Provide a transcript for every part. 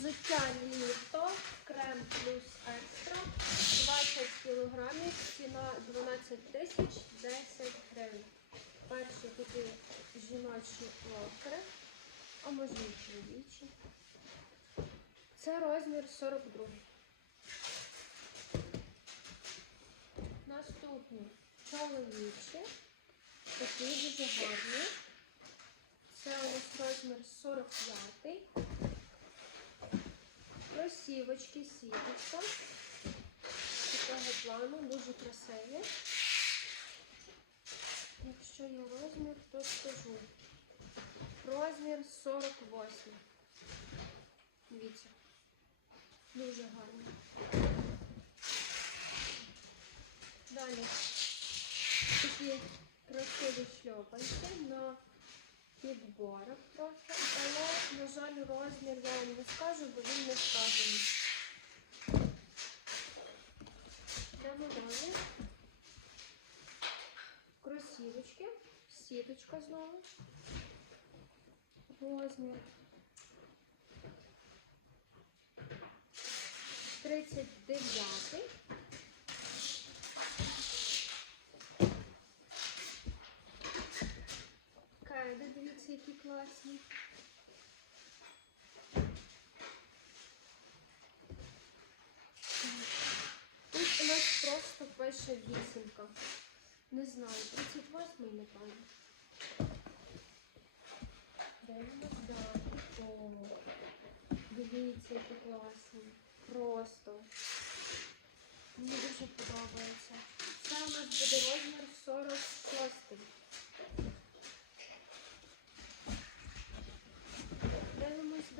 Взуття літо, крем плюс екстра, 20 кілограмів, ціна 12 тисяч 10 гривень. Перші такі жіночі локери, а може і чоловічі. Це розмір 42. Наступні чоловічі, такі дуже гарні. Це у нас розмір 45. Кросівочки, сіточка. Такого плану, дуже красиві. Якщо є розмір, то скажу. Розмір 48. Дивіться. Дуже гарно. Далі. Такі красиві шльопанці на підборах трохи, але, на жаль, розмір я вам не скажу, бо він не вказаний. Йдемо далі. Кросівочки, сіточка знову. Розмір 39. Кайди, дивіться, які. Тут у нас просто пише вісімка. Не знаю, 38 напевно. Дивимось далі. О, дивіться, які класні. Просто. Мені дуже подобається. Це у нас буде розмір 46.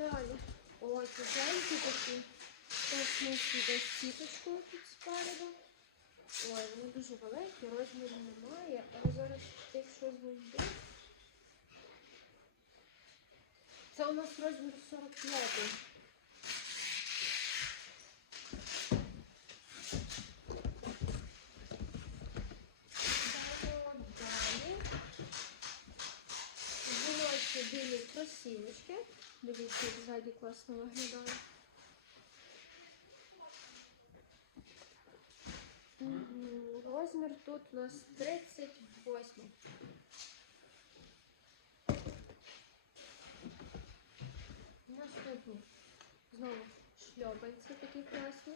Далі. Ось тяженькі такі. Носі десь сіточку тут спереду. Ой, вони дуже великі, розміру немає, але зараз якщо знайду. Це у нас розмір 45. Йдемо далі. Жіночі кросівочки. Дивіться, як ззаді класно виглядає. Розмір тут у нас 38. Наступні. Знову шльопанці такі класні.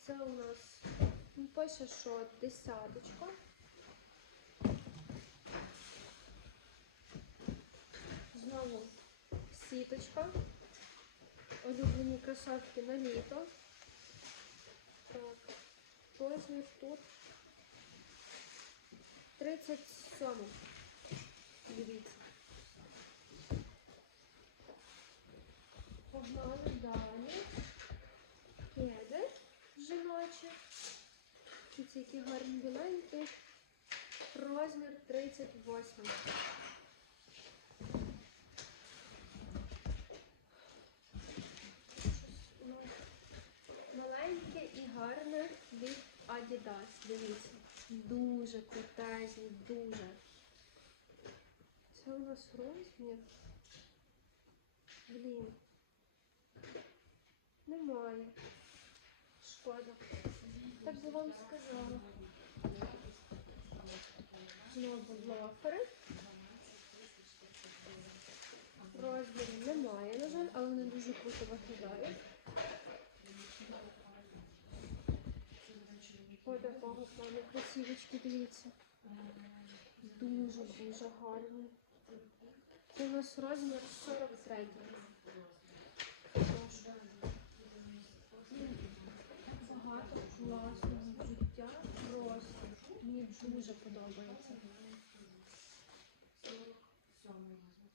Це у нас ну, пише, що десяточка. Знову сіточка. Улюблені кросівки на літо. Так, розмір тут 37. Дивіться. Погнали далі. Кеди жіночі. Ці які гарні біленькі. Розмір 38. Ну, Маленьке і гарне від Adidas. Дивіться. Дуже крутезні, дуже. Це у нас розмір. Блін. Немає. Шкода. Так би вам сказала. Знову лофери. Розмірів немає, на жаль, але вони дуже круто виглядають. Ось такого плану красивочки, дивіться. Дуже-дуже гарні. Це у нас розмір 43. Так багато класного життя просто. Мені дуже подобається.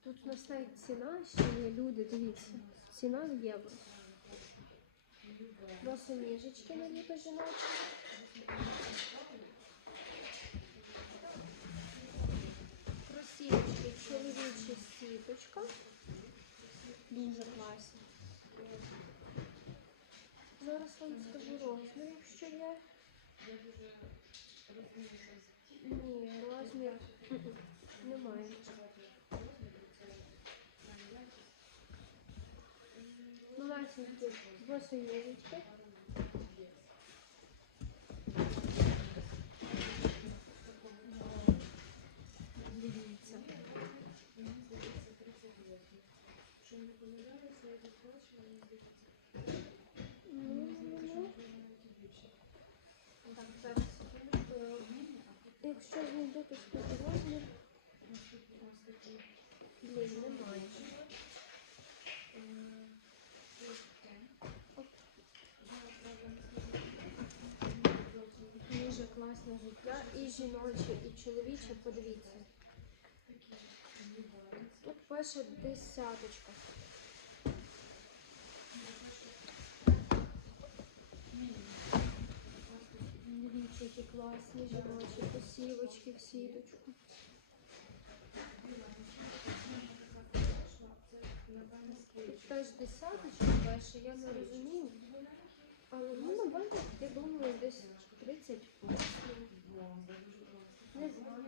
Тут у нас навіть ціна ще є, люди, дивіться. Ціна в євро. Босоніжечки літо жіночі. Кросівочки чоловічі сіточка. Дуже класні. Зараз вам скажу розмір, якщо є. Ні, розмір немає. Класненькі босоніжечки. Дивіться. Ну, ну, ну. Так, зараз. Е, Якщо знайду, то скільки розмір. Блін, немає. Оп. Дуже класне життя. І жіноче, і чоловіче, подивіться. Тут пише десяточка. Дивіться, які класні жіночі посівочки в сіточку. Тут теж десяточка пише, я не розумію. Але ну, напевно, я думаю, десь 38. Не знаю.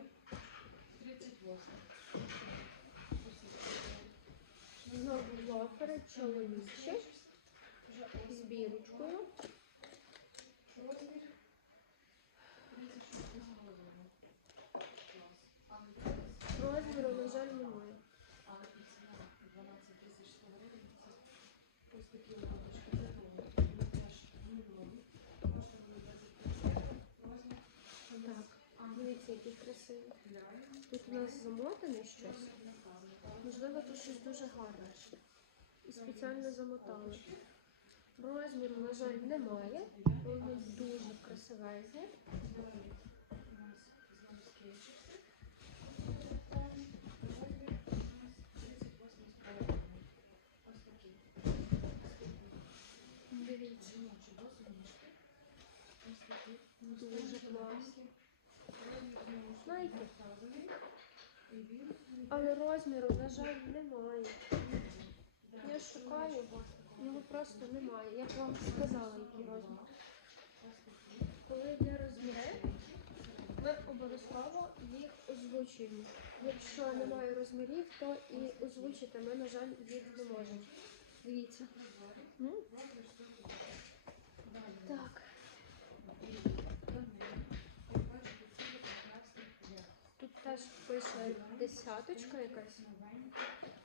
Знову лофери чоловічі з бірочкою. Розміру, на жаль, немає. Так, дивіться, які красиві. Тут у нас замотане щось. Можливо, тут щось дуже гарне. І спеціально замотали. Розміру, на жаль, немає. Вони дуже красивезні. Дивіться. Дуже класні. Знаєте, але розміру, на жаль, немає. Я шукаю, його просто немає. Я б вам сказала, який розмір. Коли йде розміри, ми обов'язково їх озвучуємо. Якщо немає розмірів, то і озвучити ми, на жаль, їх не можемо. Дивіться. Так. Пише десяточка якась.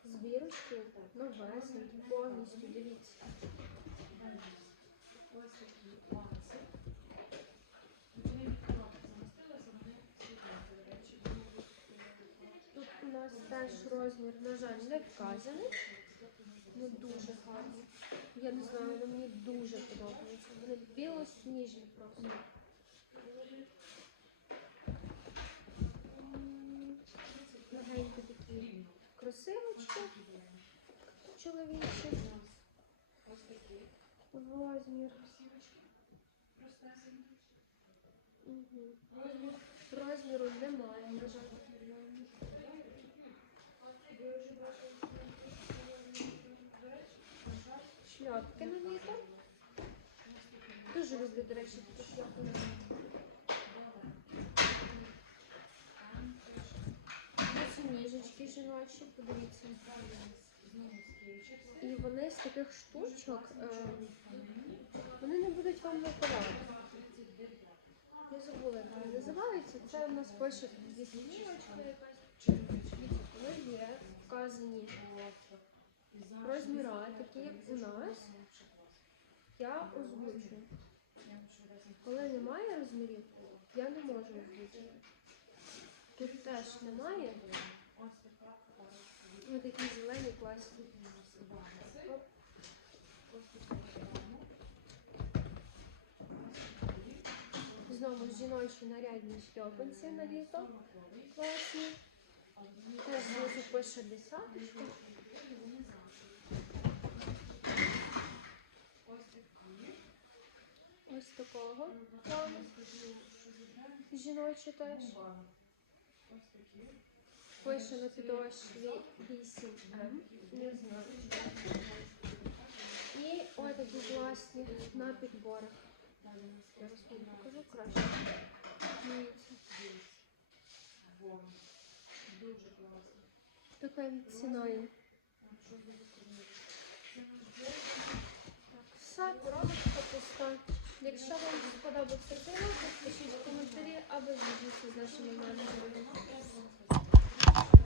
Збірочки, новесенькі, повністю, дивіться. Тут у нас теж розмір, на жаль, не вказаний. Ну дуже гарні. Я не знаю, вони мені дуже подобаються. Вони білосніжні просто. М, Легенькі такі красивочки чоловічі. Розмір. Угу. Розміру немає, на жаль. Шльопки на літо. Дуже люблю, до речі, такі шльопки на літо. Жіночі, подивіться. І вони з таких штучок, е, вони не будуть вам випадати. Я забула, як вони називаються. Це у нас пише вісімірочка якась. Вони є вказані розміра, такі як у нас. Я озвучую. Коли немає розмірів, я не можу озвучити. Тут теж немає. Ось такі зелені класні. Знову жіночі нарядні шльопанці на літо. Класні. Теж знизу пише десяточка. Ось такого плану. Жіночі теж. Пише на підошві 8М. Не знаю. І ось такі класні на підборах. Зараз вам покажу краще. Дивіться. Така від ціною. Якщо вам сподобався пишіть в коментарі або зв'яжіться з нашими менеджерами.